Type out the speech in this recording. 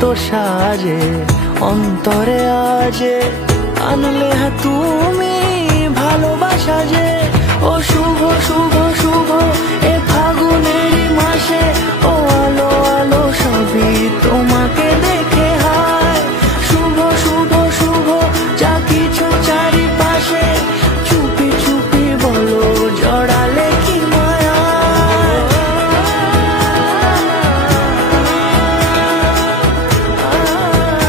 কত সাজে অন্তরে আজে আনলে তুমি ভালোবাসা যে ও শুভ শুভ